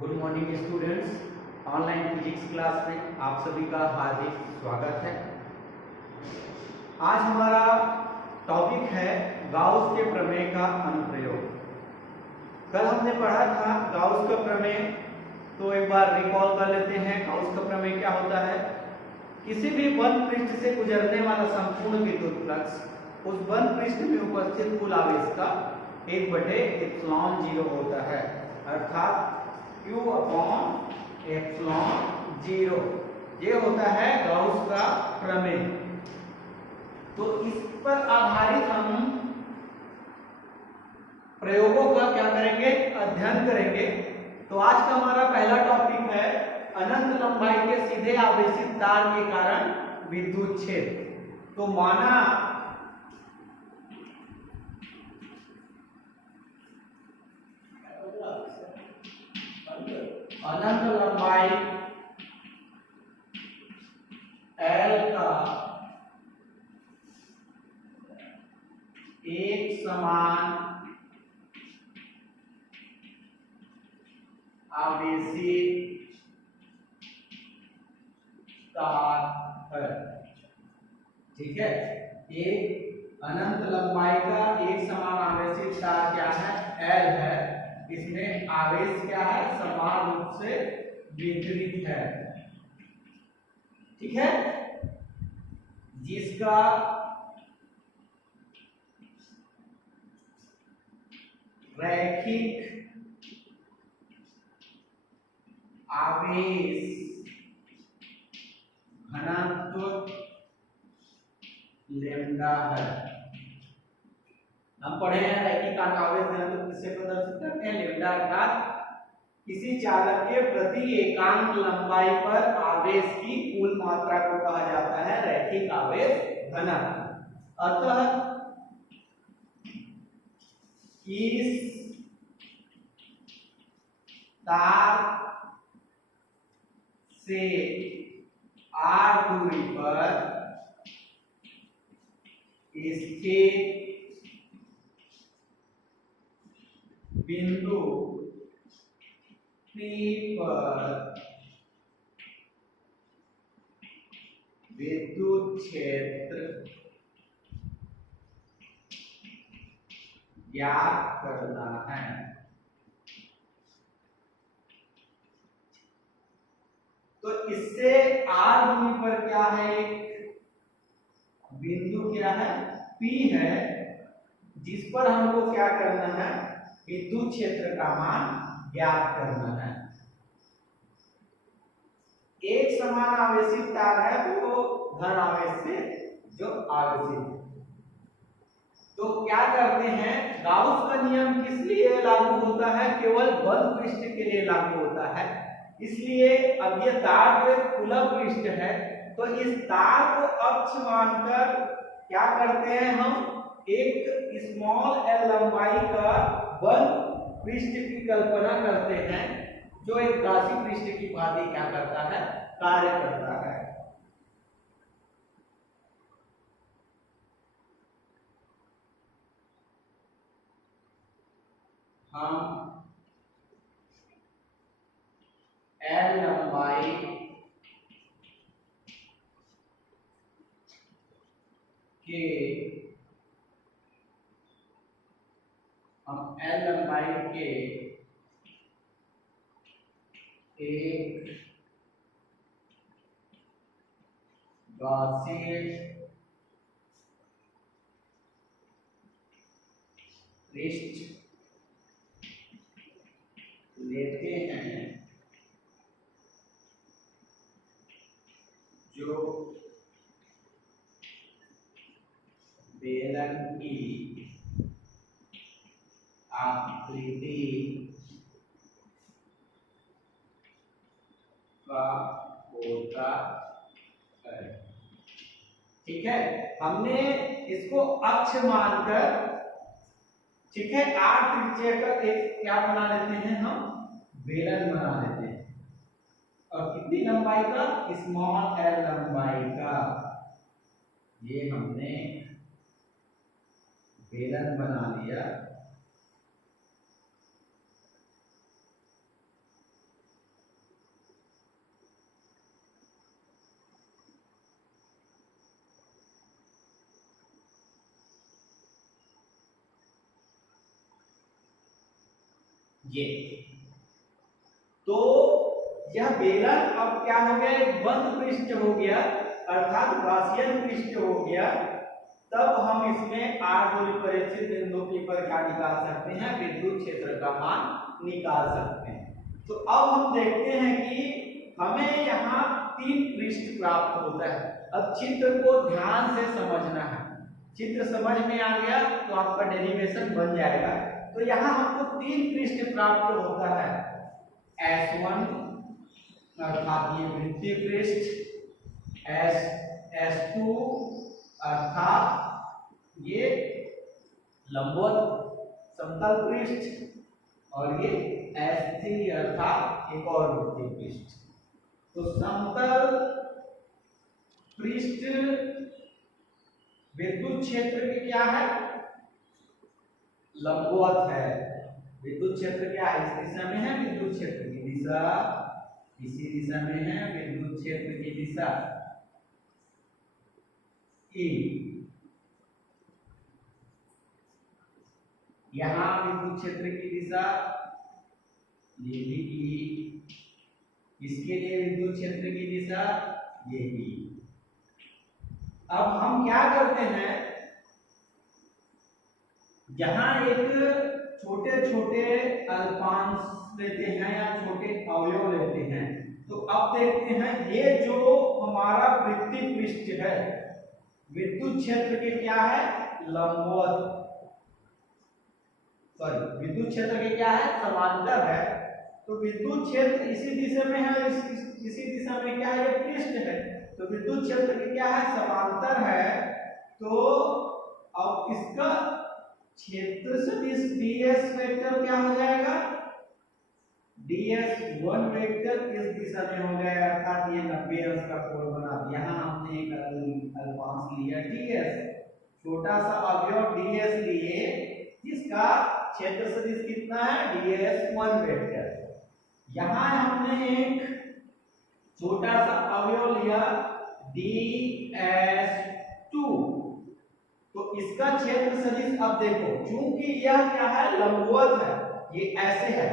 Good morning students. Online physics class में आप सभी का हार्दिक स्वागत है। आज हमारा टॉपिक है गाउस के प्रमेय का अनुप्रयोग। कल हमने पढ़ा था गाउस का प्रमेय, तो एक बार रिकॉल कर लेते हैं। गाउस का प्रमेय क्या होता है? किसी भी बंद पृष्ठ से गुजरने वाला संपूर्ण विद्युत फ्लक्स उस बंद पृष्ठ में उपस्थित कुल आवेश का 1/ε0 होता है, अर्थात Q अपॉन एप्सिलॉन 0। ये होता है गाउस का प्रमेय। तो इस पर आधारित हम प्रयोगों का क्या करेंगे? अध्ययन करेंगे। तो आज का हमारा पहला टॉपिक है अनंत लंबाई के सीधे आवेशित तार के कारण विद्युत क्षेत्र। तो माना अनंत लंबाई L का एक समान आवेशित तार है। ठीक है, एक अनंत लंबाई का एक समान आवेशित तार क्या है? L है। इसमें आवेश क्या है? समान रूप से वितरित है। ठीक है, जिसका रैखिक आवेश घनत्व लैम्डा है। हम पढ़े हैं रैखिक आवेश घनत्व किससे प्रदर्शित करते हैं? लैम्डा, अर्थात किसी चालक के प्रति एकांक लंबाई पर आवेश की कुल मात्रा को कहा जाता है रैखिक आवेश घनत्व। अतः इस तार से r दूरी पर स्थित बिंदु P पर विद्युत क्षेत्र ज्ञात करना है। तो इससे r दूरी पर क्या है? एक बिंदु क्या है? P है, जिस पर हमको क्या करना है? विद्युत क्षेत्र का मान ज्ञात करना है। एक समान आवेशित तार है तो धन आवेश से जो आवेशित है। तो क्या करते हैं? गाउस का नियम किस लिए लागू होता है? केवल बंद पृष्ठ के लिए लागू होता है। इसलिए अब ये तार जो एक खुला पृष्ठ है, तो इस तार को अक्ष मानकर क्या करते हैं? हम एक स्मॉल l लंबाई का बंद पृष्ठ की कल्पना करते हैं, जो एक राशि पृष्ठ की भांति क्या करता है? कार्य करता है। हम L लंबाई के एक गाउसियन पृष्ठ लेते हैं जो बेलन की आकृति का होता है। ठीक है, हमने इसको अक्ष मानकर, ठीक है, r त्रिज्या का एक क्या बना लेते हैं? हम बेलन बना लेते हैं। और कितनी लंबाई का? स्मॉल l लंबाई का ये हमने बेलन बना लिया। ये तो यह बेलन अब क्या हो गया, एक बंद पृष्ठ हो गया अर्थात गॉसियन पृष्ठ हो गया। तब हम इसमें r दूरी पर स्थित बिंदु P पर क्या निकाल सकते हैं, विद्युत क्षेत्र का मान निकाल सकते हैं। तो अब हम देखते हैं कि हमें यहाँ 3 पृष्ठ प्राप्त होता है। अब चित्र को ध्यान से समझना है, चित्र समझ में आ गया तो आपका डेरिवेशन बन जाएगा। तो यहाँ हमको 3 पृष्ठ प्राप्त होता है, S1 अर्थात ये वृत्तीय पृष्ठ, S2 अर्थात ये लंबवत समतल पृष्ठ और ये S3 अर्थात एक और वृत्तीय पृष्ठ। तो समतल पृष्ठ विद्युत क्षेत्र के क्या है, लंबवत है। विद्युत क्षेत्र क्या है, इस दिशा में है, विद्युत क्षेत्र की दिशा इसी दिशा में है, विद्युत क्षेत्र की दिशा E। यहां विद्युत क्षेत्र की दिशा ये भी E, इसके लिए विद्युत क्षेत्र की दिशा ये E। अब हम क्या करते हैं, जहां एक छोटे छोटे अल्पांश लेते हैं या छोटे अवयव लेते हैं, तो अब देखते हैं ये जो हमारा वृत्तीय पृष्ठ है विद्युत क्षेत्र के क्या है, लंबवत, सॉरी विद्युत क्षेत्र के क्या है, समांतर है। तो विद्युत क्षेत्र इसी दिशा में है, इसी दिशा में क्या है, ये पृष्ठ है। तो विद्युत क्षेत्र के क्या है, समांतर है। तो अब इसका क्षेत्र सदिश ds वेक्टर क्या हो जाएगा, ds1 वेक्टर इस दिशा में हो गया अर्थात ये 90 अंश का कोण बना दिया। यहाँ हमने एक अल्पांश लिया ds, छोटा सा अवयव ds लिए जिसका क्षेत्र सदिश कितना है, ds1 वेक्टर। यहाँ हमने एक छोटा सा अवयव लिया ds2, तो इसका क्षेत्र सदिश अब देखो, चूंकि यह क्या है, लंबवत है, ये ऐसे है,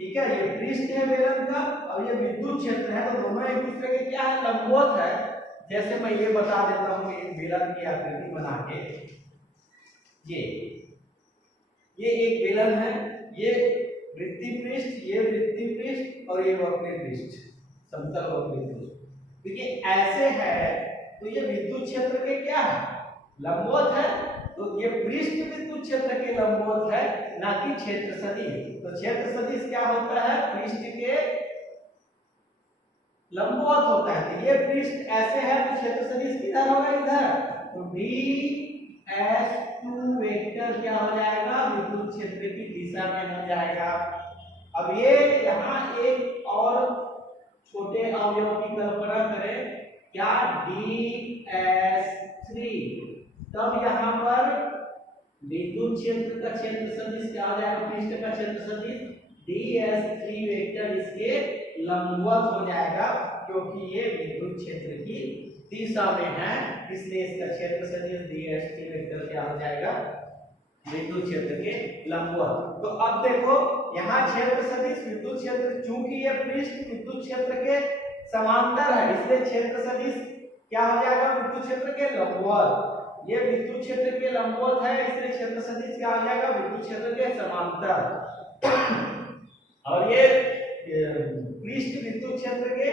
ठीक है, ये पृष्ठ है बेलन का और ये विद्युत क्षेत्र है, तो दोनों एक दूसरे के क्या है, लंबवत है। जैसे मैं ये बता देता हूं एक बेलन की आकृति बना के, ये एक बेलन है, ये वृत्तीय पृष्ठ, ये वृत्तीय पृष्ठ और ये वक्रीय पृष्ठ, समतल वक्रीय पृष्ठ। तो ये ऐसे है, तो ये विद्युत क्षेत्र के क्या है, लंबवत है। तो ये पृष्ठ विद्युत क्षेत्र के लंबवत है, ना कि क्षेत्र सदिश। तो क्षेत्र सदिश क्या होता है, पृष्ठ के लंबवत होता है। तो ये पृष्ठ ऐसे है तो क्षेत्र सदिश किधर होगा, इधर। तो ds2 वेक्टर क्या हो जाएगा, विद्युत क्षेत्र की दिशा में हो जाएगा। अब ये यहाँ एक और छोटे अवयव की कल्पना करें, क्या ds3, तब यहाँ पर विद्युत क्षेत्र का क्षेत्र सदिश क्या हो जाएगा, पृष्ठ का क्षेत्र सदिश ds3 वेक्टर इसके लंबवत हो जाएगा, क्योंकि ये विद्युत क्षेत्र की दिशा में है, इसलिए इसका क्षेत्र सदिश ds3 वेक्टर क्या हो जाएगा, विद्युत क्षेत्र के लंबवत। तो अब देखो यहाँ क्षेत्र सदिश विद्युत क्षेत्र, चूंकि ये पृष्ठ विद्युत क्षेत्र के समांतर है, इसलिए क्षेत्र सदिश क्या हो जाएगा, विद्युत क्षेत्र के लंबवत। ये विद्युत क्षेत्र के लंबवत है, इसलिए क्षेत्र सदिश क्या हो जाएगा, विद्युत क्षेत्र के समांतर। और ये पृष्ठ विद्युत क्षेत्र के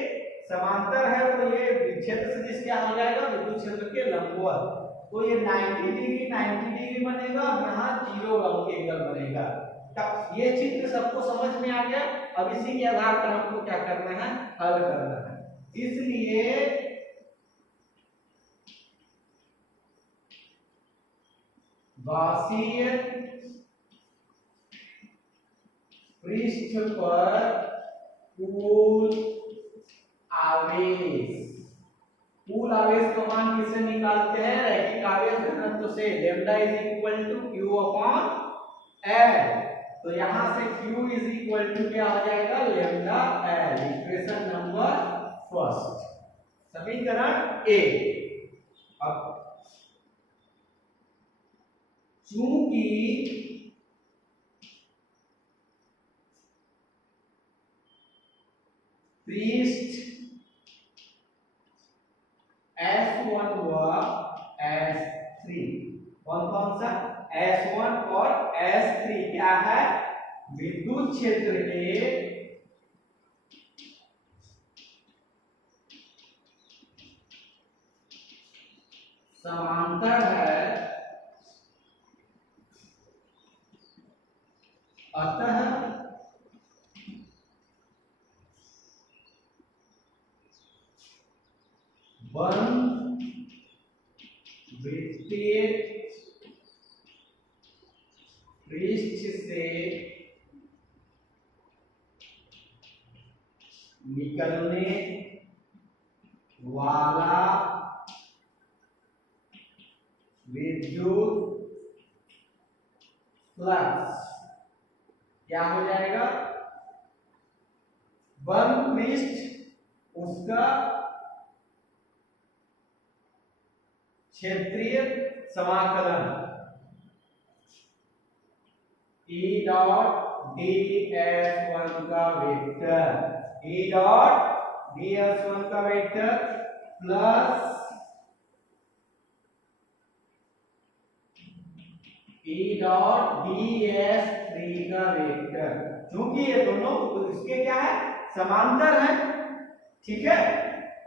समांतर है, तो ये क्षेत्र सदिश क्या हो जाएगा, विद्युत क्षेत्र के लंबवत। तो ये 90 डिग्री बनेगा और यहाँ 0 एंगल बनेगा। तब ये चित्र सबको समझ में आ गया। अब इसी के आधार पर हमको क्या करना है, हल करना है। इसलिए गॉसियन पृष्ठ पर कुल आवेश का मान किसे निकालते हैं, रैखिक आवेश घनत्व से, lambda is equal to q upon l. तो यहां से Q इज इक्वल टू क्या हो जाएगा, lambda L. Equation number first, समीकरण ए। अब चूंकि पृष्ठ S1 व S3, कौन कौन सा S1 और S3 क्या है, विद्युत क्षेत्र के समांतर है, अतः बंद वृत्तीय पृष्ठ से निकलने वाला विद्युत फ्लक्स क्या हो जाएगा, बंद पृष्ठ उसका क्षेत्रीय समाकलन E डॉट ds1 का वेक्टर, E डॉट ds1 का vector plus E dot ds3 का वेक्टर, क्योंकि ये दोनों इसके क्या है, समांतर है, ठीक है,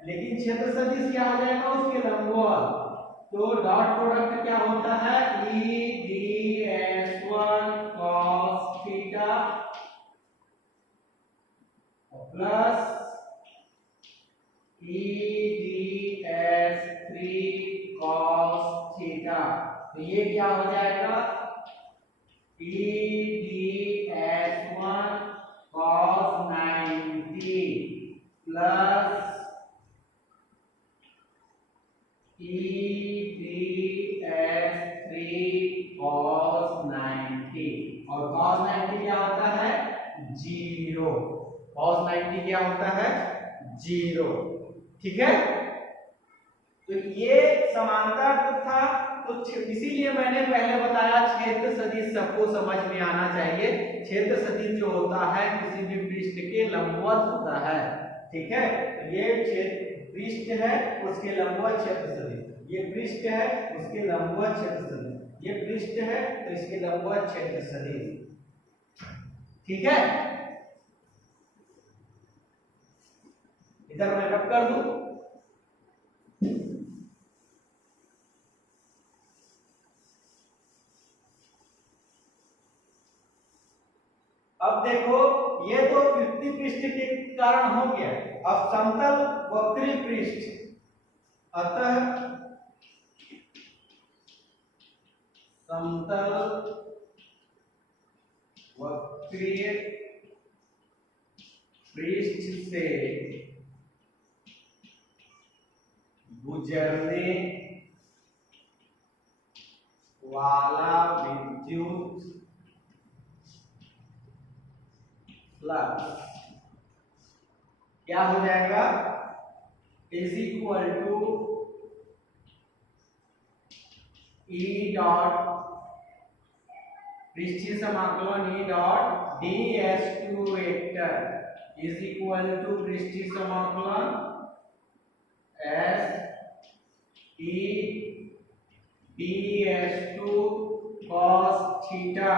लेकिन क्षेत्र सदिश क्या हो जाएगा, उसके लंबवत, तो डॉट प्रोडक्ट क्या होता है, E ds1 cos theta plus E ds3 cos theta, तो ये क्या हो जाएगा, E ds1 cos 90 plus E ds3 cos 90, और cos 90 क्या होता है, जीरो, cos 90 क्या होता है, जीरो, ठीक है। तो ये समांतर था, तो इसीलिए मैंने पहले बताया क्षेत्र सदिश सबको समझ में आना चाहिए। क्षेत्र सदिश जो होता है किसी भी पृष्ठ के लंबवत होता है, ठीक है, तो ये क्षेत्र पृष्ठ है उसके लंबवत क्षेत्र सदिश, ये पृष्ठ है उसके लंबवत क्षेत्र सदिश, ये पृष्ठ है तो इसके लंबवत क्षेत्र सदिश, ठीक है। इधर मैं रब कर दूं, अब देखो ये तो वृत्तीय पृष्ठ के कारण हो गया, अब समतल वक्री पृष्ठ, अतः समतल वक्रीय पृष्ठ से गुजरने वाला विद्युत फ्लक्स क्या हो जाएगा, is equal to E dot पृष्ठीय समाकलन E dot ds2 vector is equal to पृष्ठीय समाकलन S E ds2 cos theta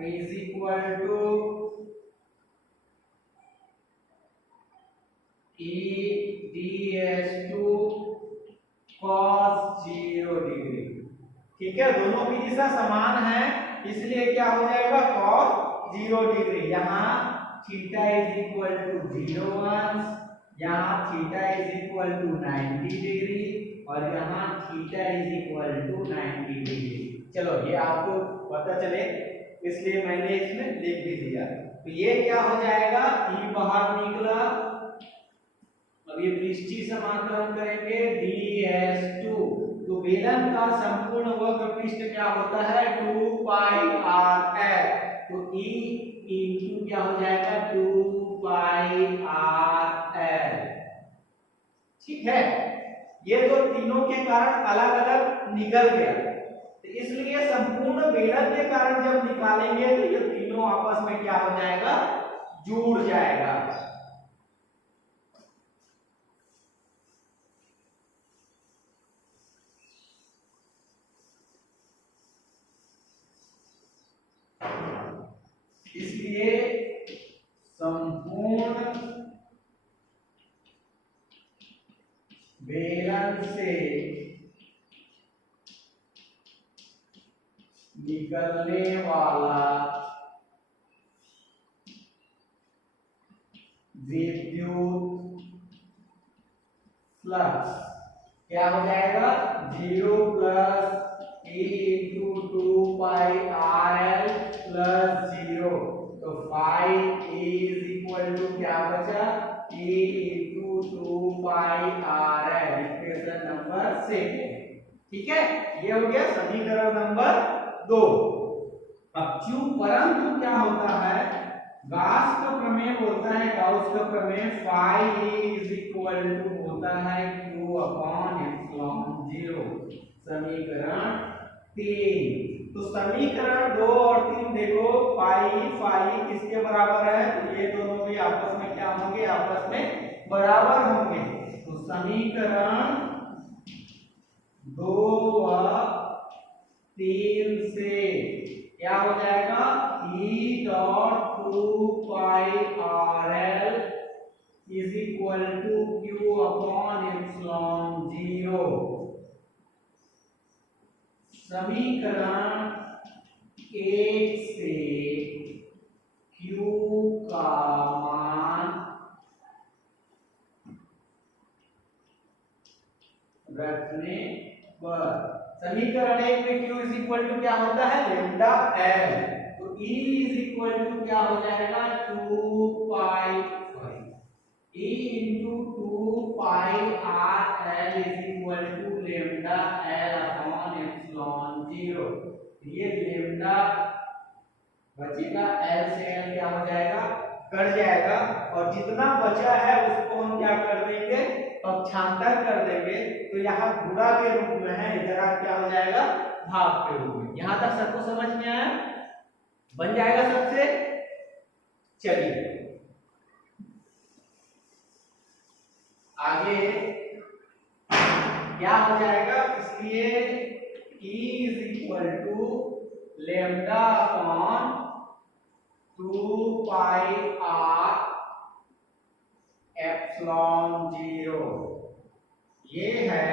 is equal to E ds2 cos 0 degree, ठीक है, दोनों की दिशा समान है इसलिए क्या हो जाएगा, cos 0 डिग्री, यहाँ थीटा इज इक्वल टू 0 यहाँ theta is equal to 90 degree और यहाँ theta is equal to 90 degree. चलो ये आपको पता चले इसलिए मैंने इसमें लिख भी दिया। तो ये क्या हो जाएगा, E बाहर निकला, अब ये पृष्ठीय समाकलन करेंगे ds2, तो बेलन का संपूर्ण वक्र पृष्ठ क्या होता है, 2 पाई r तो E इंटू क्या हो जाएगा, 2 पाई r, ठीक है। ये तो तीनों के कारण अलग अलग निकल गया, तो इसलिए संपूर्ण बेलन के कारण जब निकालेंगे तो ये तीनों आपस में क्या हो जाएगा, जुड़ जाएगा, निकलने वाला विद्युत फ्लक्स क्या हो जाएगा 0 plus E into 2πRL plus 0। तो फाइव इज इक्वल टू क्या बचा E into 2πRL, equation number 6। ठीक है, ये हो गया समीकरण नंबर 2। अब क्यों, परंतु क्या होता है, गाउस का प्रमेय बोलता है, गाउस का प्रमेय फाई इज इक्वल टू होता है q अपॉन एप्सिलॉन 0। समीकरण 3। तो समीकरण 2 और 3 देखो, फाई फाई किसके बराबर है, तो ये दोनों भी आपस में क्या होंगे, आपस में बराबर होंगे। तो समीकरण 2 व 3 से क्या हो जाएगा, E dot 2πRL is equal to q upon epsilon 0। समीकरण 1 से q का मान रखने पर समीकरण 1 में q इज इक्वल टू क्या होता है, लेम्डा l। तो E इज इक्वल टू क्या हो जाएगा 2π E into 2πRL is equal to lambda l upon epsilon 0। ये लेम्डा बचेगा, l से l क्या हो जाएगा, कट जाएगा, और जितना बचा है उसको हम क्या कर देंगे, पक्षांतर कर देंगे। तो यहाँ गुणा के रूप में है, इधर आप क्या हो जाएगा, भाग के रूप में। यहां तक सबको समझ में आया, बन जाएगा सबसे। चलिए आगे क्या हो जाएगा, इसलिए E is equal to lambda upon 2πR epsilon 0। ये है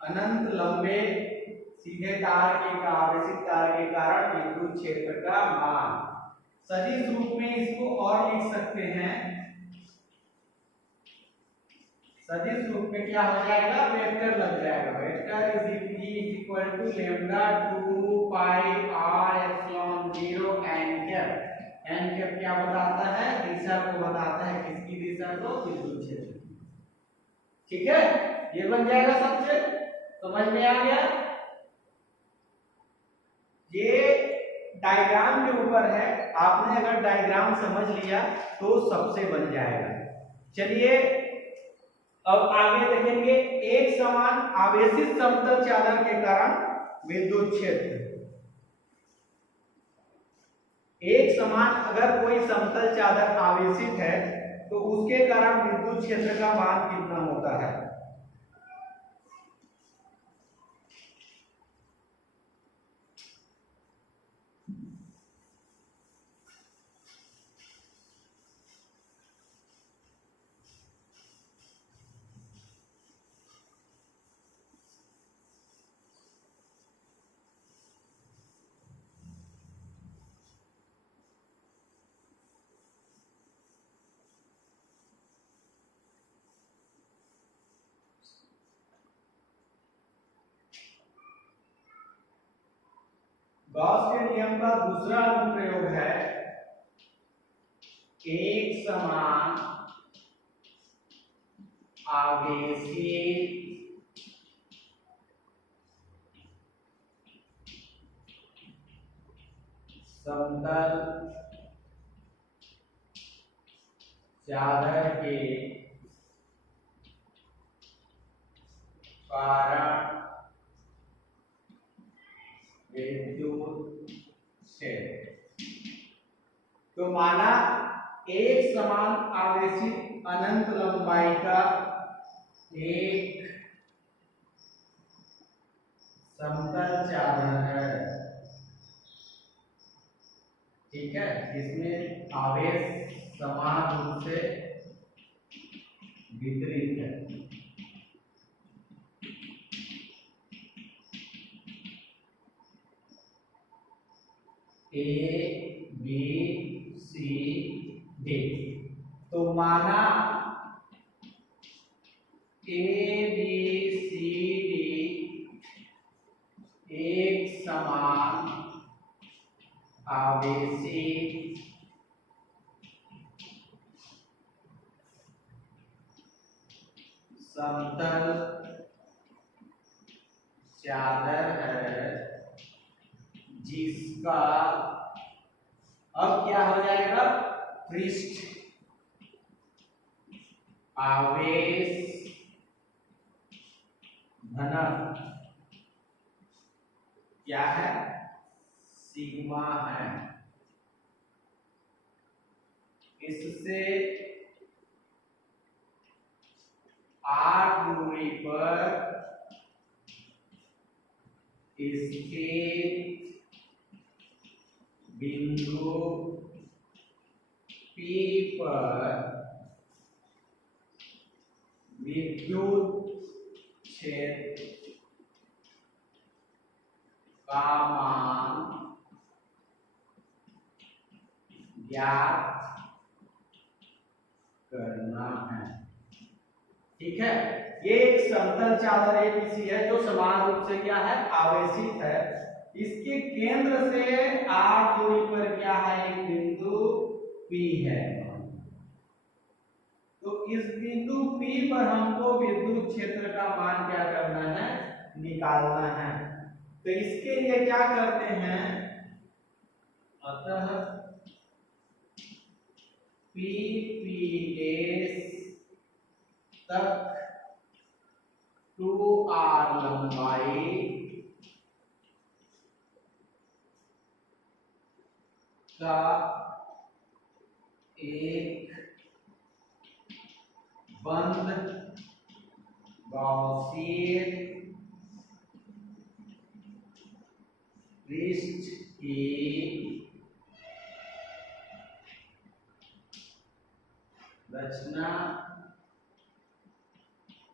अनंत लंबे सीधे तार के आवेशित तार के कारण विद्युत क्षेत्र का मान। सदिश रूप में इसको और लिख सकते हैं, सदिश रूप में क्या हो जाएगा, वेक्टर लग जाएगा, vector is equal to lambda 2πR epsilon 0 n cap. n cap क्या बताता है, दिशा को बताता है, किसकी दिशा को, विद्युत क्षेत्र। ठीक है, ये बन जाएगा सबसे, समझ में आ गया। ये डायग्राम के ऊपर है, आपने अगर डायग्राम समझ लिया तो सबसे बन जाएगा। चलिए अब आगे देखेंगे, एक समान आवेशित समतल चादर के कारण विद्युत क्षेत्र। एक समान अगर कोई समतल चादर आवेशित है तो उसके कारण विद्युत क्षेत्र का मान कितना होता है। गॉस के नियम का दूसरा अनुप्रयोग है, एक समान आवेशित समतल चादर के कारण विद्युत क्षेत्र। तो माना एक समान आवेशित अनंत लंबाई का एक समतल चादर है, ठीक है, जिसमें आवेश समान रूप से वितरित है। A B C D. तो माना ए बी सी डी एक समान आवेशी समतल चादर है जिसका अब क्या हो जाएगा, पृष्ठ आवेश घनत्व क्या है, सिग्मा है। इससे r दूरी पर स्थित बिंदु P पर विद्युत क्षेत्र का मान ज्ञात करना है। ठीक है, ये एक समतल चादर एबीसी है जो समान रूप से क्या है, आवेशित है। इसके केंद्र से r दूरी पर क्या है, एक बिंदु P है। तो इस बिंदु P पर हमको विद्युत क्षेत्र का मान क्या करना है, निकालना है। तो इसके लिए क्या करते हैं, अतः PPS तक 2r लंबाई का एक बंद गॉसिय पृष्ठ की रचना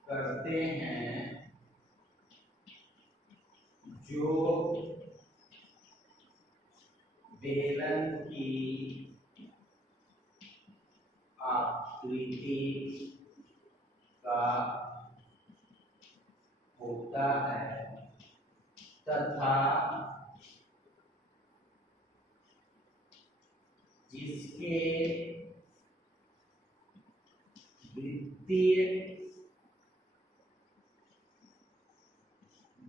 करते हैं जो बेलन की आकृति का होता है तथा जिसके वृत्तीय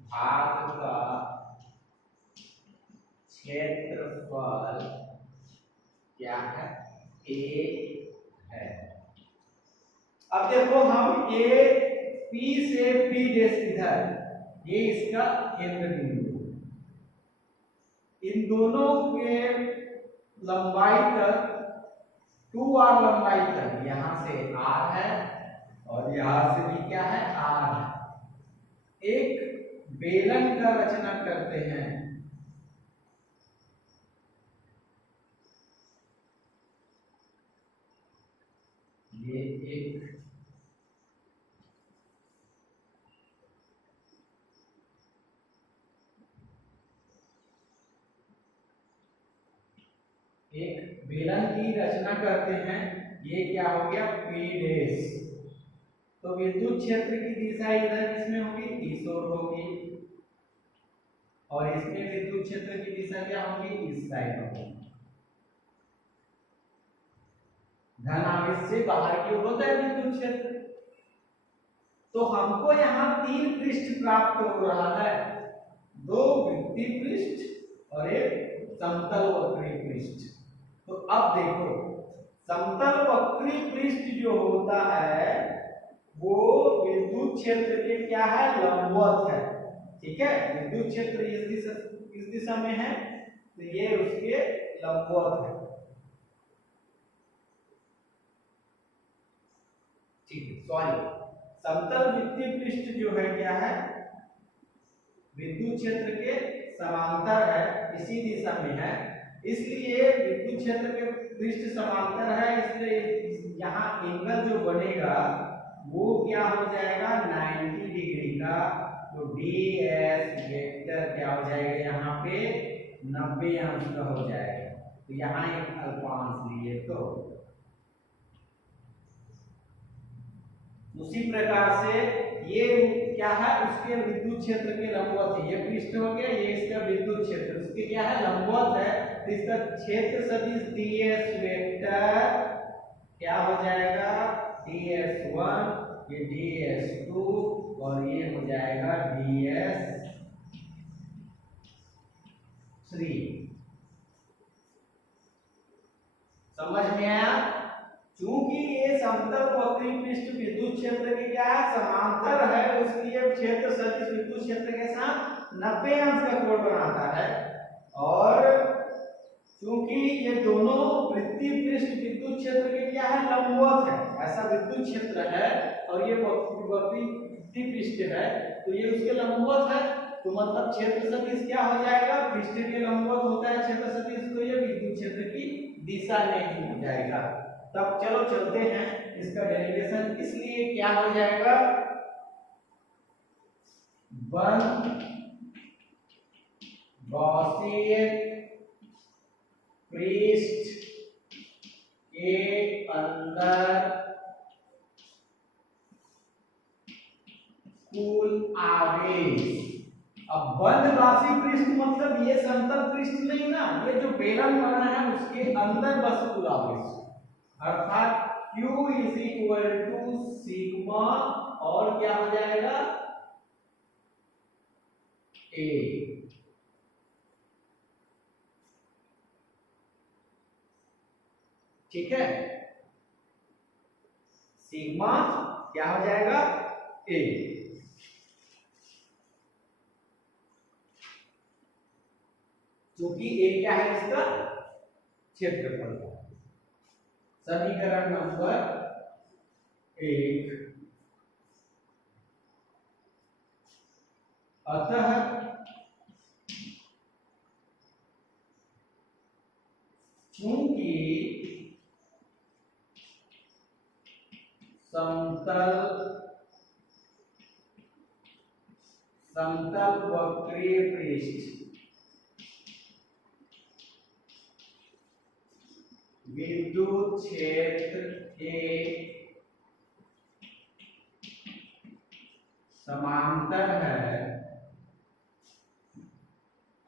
भाग का क्षेत्रफल क्या है, a है। अब देखो हम A P से P डेश इधर, ये इसका केंद्र बिंदु, इन दोनों के लंबाई तक 2r लंबाई तक, यहां से r है और यहां से भी क्या है, r है। एक बेलन का रचना करते हैं। ये एक बेलन की रचना करते हैं। ये क्या हो गया, P डैश। तो विद्युत क्षेत्र की दिशा इधर किसमें होगी, इस ओर होगी, और इसमें विद्युत क्षेत्र की दिशा क्या होगी, इस साइड होगी। धन आवेश से बाहर की ओर होता है विद्युत क्षेत्र। तो हमको यहाँ 3 पृष्ठ प्राप्त हो रहा है, 2 वृत्तीय पृष्ठ और एक समतल वक्री पृष्ठ। तो अब देखो, समतल वक्री पृष्ठ जो होता है वो विद्युत क्षेत्र के क्या है, लंबवत है। ठीक है, विद्युत क्षेत्र इस दिशा में है तो ये उसके लंबवत है। ठीक है, सॉरी, समतल वृत्तीय पृष्ठ जो है क्या है, विद्युत क्षेत्र के समांतर है, इसी दिशा में है, इसलिए विद्युत क्षेत्र के पृष्ठ समांतर है, इसलिए यहाँ एंगल जो बनेगा वो क्या हो जाएगा, 90 डिग्री का। तो ds वेक्टर क्या हो जाएगा, यहाँ पे 90 अंश का हो जाएगा। तो यहाँ एक अल्पांश लिए तो उसी प्रकार से ये क्या है, उसके विद्युत क्षेत्र के लंबवत है। ये पृष्ठ हो गया, ये इसका विद्युत क्षेत्र उसके क्या है, लंबवत है। तो इसका क्षेत्र सदिश ds वेक्टर क्या हो जाएगा, ds1, ये ds2 और ये हो जाएगा ds3। समझ में आया? चूंकि ये समतल वक्री पृष्ठ विद्युत क्षेत्र के क्या है, समांतर है, इसलिए क्षेत्र सदिश विद्युत क्षेत्र के साथ 90 अंश का कोण बनाता है। और चूंकि ये दोनों वृत्तीय पृष्ठ विद्युत क्षेत्र के क्या है, लंबवत है, ऐसा विद्युत क्षेत्र है, और ये वक्री पृष्ठ है, तो ये उसके लंबवत है। तो मतलब क्षेत्र सदिश क्या हो जाएगा, पृष्ठ के लंबवत होता है क्षेत्र सदिश, तो ये विद्युत क्षेत्र की दिशा नहीं हो जाएगा। तब चलो चलते हैं इसका डेरिवेशन। इसलिए क्या हो जाएगा, 1 गॉसीय पृष्ठ के अंदर कुल आवेश। अब बंद गॉसीय पृष्ठ मतलब ये समतल पृष्ठ नहीं ना, ये जो बेलन बना है उसके अंदर बस कुल आवेश, अर्थात Q is equal to sigma और क्या हो जाएगा, A। ठीक है, सिग्मा क्या हो जाएगा, A। क्योंकि A क्या है, इसका क्षेत्रफल। समीकरण नंबर 1, अतः चूंकि समतल वक्रीय पृष्ठ विद्युत क्षेत्र के समांतर है,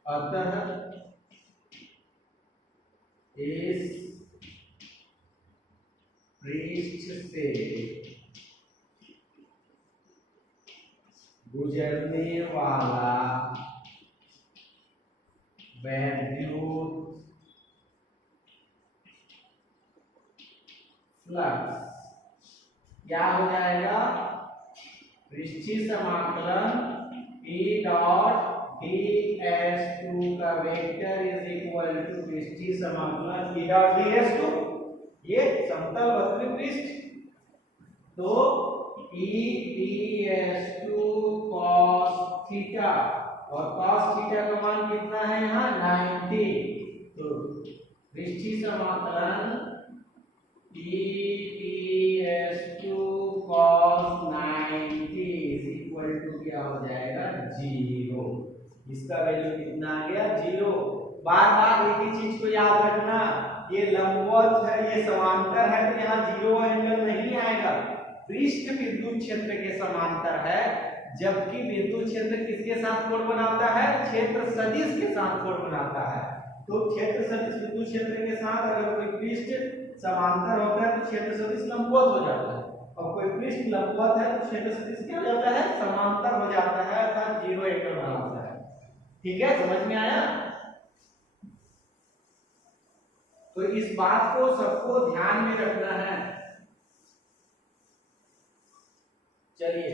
अतः इस पृष्ठ से गुजरने वाला वैद्युत फ्लक्स क्या हो जाएगा, पृष्ठीय समाकलन P डॉट ds2 का वेक्टर इज इक्वल टू पृष्ठीय समाकलन P डॉट ds2, ये समतल वक्री पृष्ठ, तो E ds2 cos थीटा, और cos थीटा का मान कितना है यहाँ 90, तो पृष्ठीय समाकलन ds2 cos 90 is equal to क्या हो जाएगा, 0। इसका वैल्यू कितना आ गया, 0। बार बार एक ही चीज को याद रखना, ये लंबवत है, ये समांतर है, तो यहाँ 0 एंगल नहीं आएगा। पृष्ठ विद्युत क्षेत्र के समांतर है, जबकि विद्युत क्षेत्र किसके साथ कोण बनाता है, क्षेत्र सदिश के साथ कोण बनाता है। तो क्षेत्र सदिश विद्युत क्षेत्र के साथ अगर कोई पृष्ठ समांतर होता है तो क्षेत्र सदिश लंबवत हो जाता है, और कोई पृष्ठ लंबवत है तो क्षेत्र सदिश क्या हो जाता है, समांतर हो जाता है, अर्थात 0 एंगल बनाता है। ठीक है, समझ में आया? तो इस बात को सबको ध्यान में रखना है। चलिए,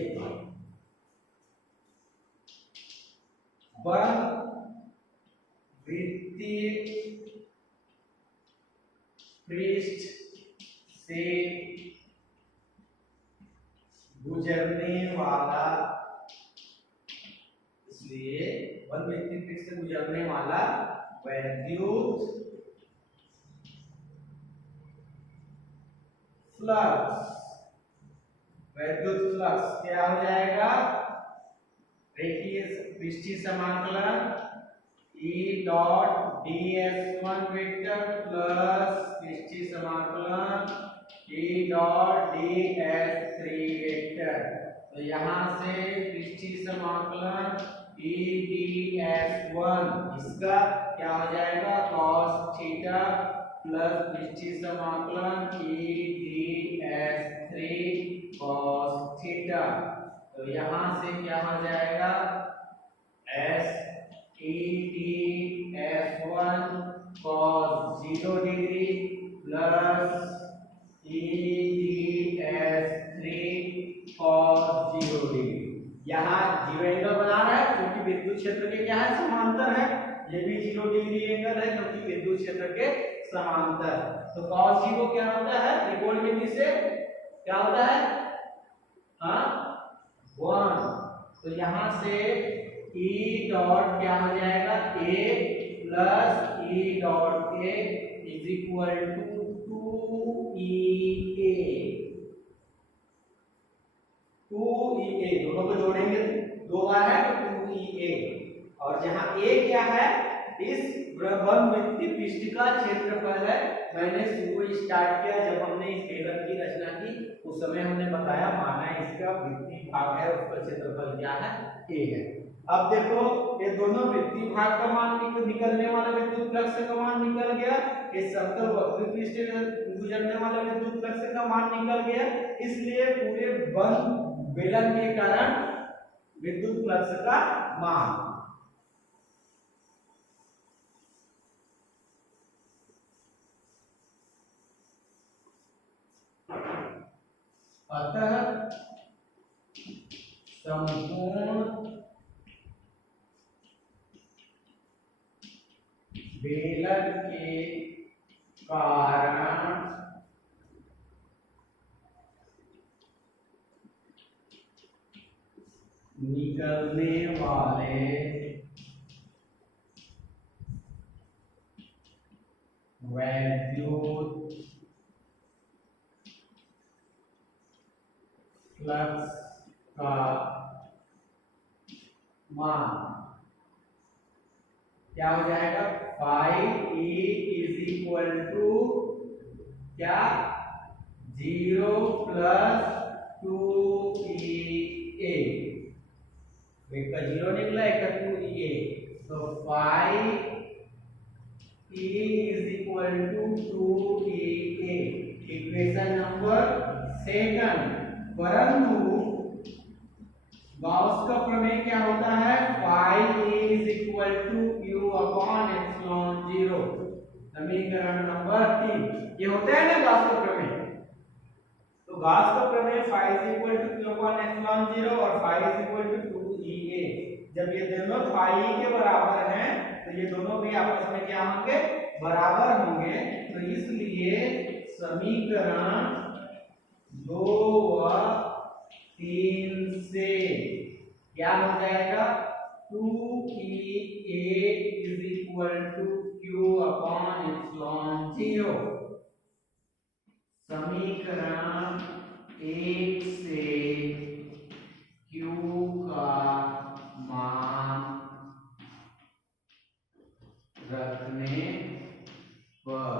वृत्तीय पृष्ठ से गुजरने वाला, इसलिए वृत्तीय पृष्ठ से गुजरने वाला वैद्युत फ्लक्स, वैद्युत फ्लक्स क्या हो जाएगा, रेखीय पृष्ठीय समाकलन E dot ds1 vector plus पृष्ठीय समाकलन ई डॉट ds3 वेक्टर। तो यहाँ से पृष्ठीय समाकलन ई ds1 इसका क्या हो जाएगा cos थीटा प्लस पृष्ठीय समाकलन ई ds3 cos थीटा। तो यहाँ से क्या हो जाएगा s e ds1 cos 0 degree plus e ds3 cos 0 degree. यहाँ 0 एंगल बना रहा है क्योंकि विद्युत क्षेत्र के क्या है समांतर है। ये भी 0 डिग्री एंगल है क्योंकि विद्युत क्षेत्र के समांतर। तो cos 0 क्या होता है त्रिकोण विधि से क्या होता है हाँ 1। तो यहाँ से E डॉट क्या हो जाएगा a plus E dot a is equal to 2EA। 2EA दोनों को जोड़ेंगे 2 बार है तो 2EA। और जहां a क्या है इस वन वृत्तीय पृष्ठ का क्षेत्रफल है। मैंने शुरू स्टार्ट किया जब हमने इस बेलन की रचना की उस समय हमने बताया माना इसका वृत्तीय भाग है उसका क्षेत्रफल क्या है a है। अब देखो ये दोनों वृत्तीय भाग का मान निकलने वाला विद्युत फ्लक्स का मान निकल गया। इस समतल वक्र पृष्ठ से गुजरने वाले विद्युत फ्लक्स का मान निकल गया। इसलिए पूरे बंद बेलन के कारण विद्युत फ्लक्स का मान अतः संपूर्ण बेलन के कारण निकलने वाले वैद्युत फ्लक्स का मान क्या हो जाएगा phi E is equal to क्या 0 प्लस 2EA। एक का 0 निकला एक का 2EA। तो phi E is equal to 2EA equation number second. परंतु गॉस का प्रमेय क्या होता है phi A is equal to q upon epsilon 0। समीकरण नंबर 3 ये होता है ना गॉस का प्रमेय। तो गॉस का प्रमेय phi is equal to q upon epsilon 0 और phi is equal to 2EA। जब ये दोनों फाई के बराबर हैं तो ये दोनों भी आपस में क्या होंगे बराबर होंगे। तो इसलिए समीकरण 2 व 3 से क्या हो जाएगा 2EA is equal to q upon epsilon 0। समीकरण 1 से Q का मान रखने पर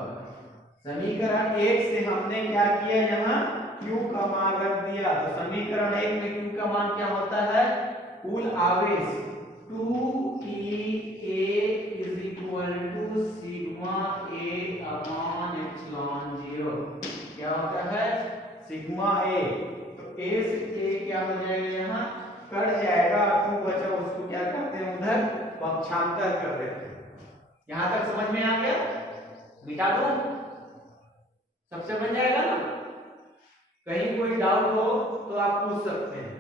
समीकरण 1 से हमने क्या किया यहाँ Q का मान रख दिया। तो समीकरण 1 में Q का मान क्या होता है कुल आवेश 2EA is equal to sigma A upon epsilon 0। क्या होता है सिग्मा A। तो A से A क्या हो जाएगा यहाँ कट जाएगा 2 बचा उसको क्या करते हैं उधर पक्षांतर कर देते हैं। यहाँ तक समझ में आ गया मिटा दूं सबसे बन जाएगा ना। कहीं कोई डाउट हो तो आप पूछ सकते हैं।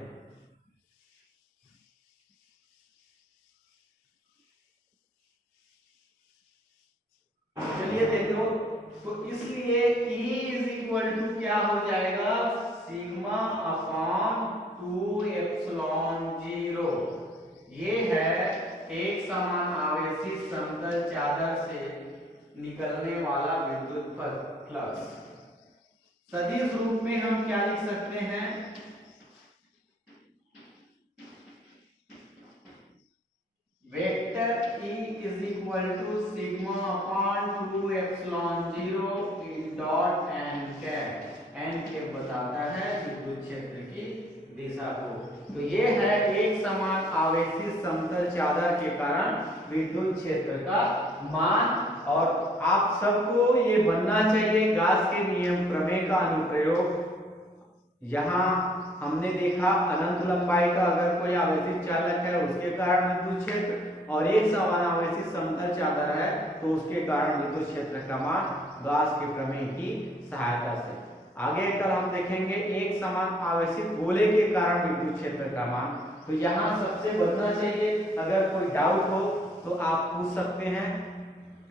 चलिए देखो तो इसलिए E इज इक्वल टू क्या हो जाएगा सिग्मा अपॉन 2 एप्सिलॉन 0। ये है एक समान आवेशी समतल चादर से निकलने वाला विद्युत फ्लक्स। सदिश रूप में हम क्या लिख सकते हैं vector vector E is equal to sigma upon 2 epsilon 0 dot n cap. N cap बताता है विद्युत क्षेत्र की दिशा को। तो ये है एक समान आवेशित समतल चादर के कारण विद्युत क्षेत्र का मान। और आप सबको ये बनना चाहिए गाउस के नियम प्रमेय का अनुप्रयोग। यहाँ हमने देखा अनंत लंबाई का अगर कोई आवेशित चालक है उसके कारण विद्युत क्षेत्र, और एक समान आवेशित समतल चादर है तो उसके कारण विद्युत क्षेत्र का मान गाउस के प्रमेय की सहायता से। आगे कल हम देखेंगे एक समान आवेशित गोले के कारण विद्युत क्षेत्र का मान। तो यहाँ सबसे बनना चाहिए, अगर कोई डाउट हो तो आप पूछ सकते हैं,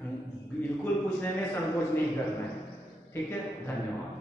बिल्कुल पूछने में संकोच नहीं करना है। ठीक है, धन्यवाद।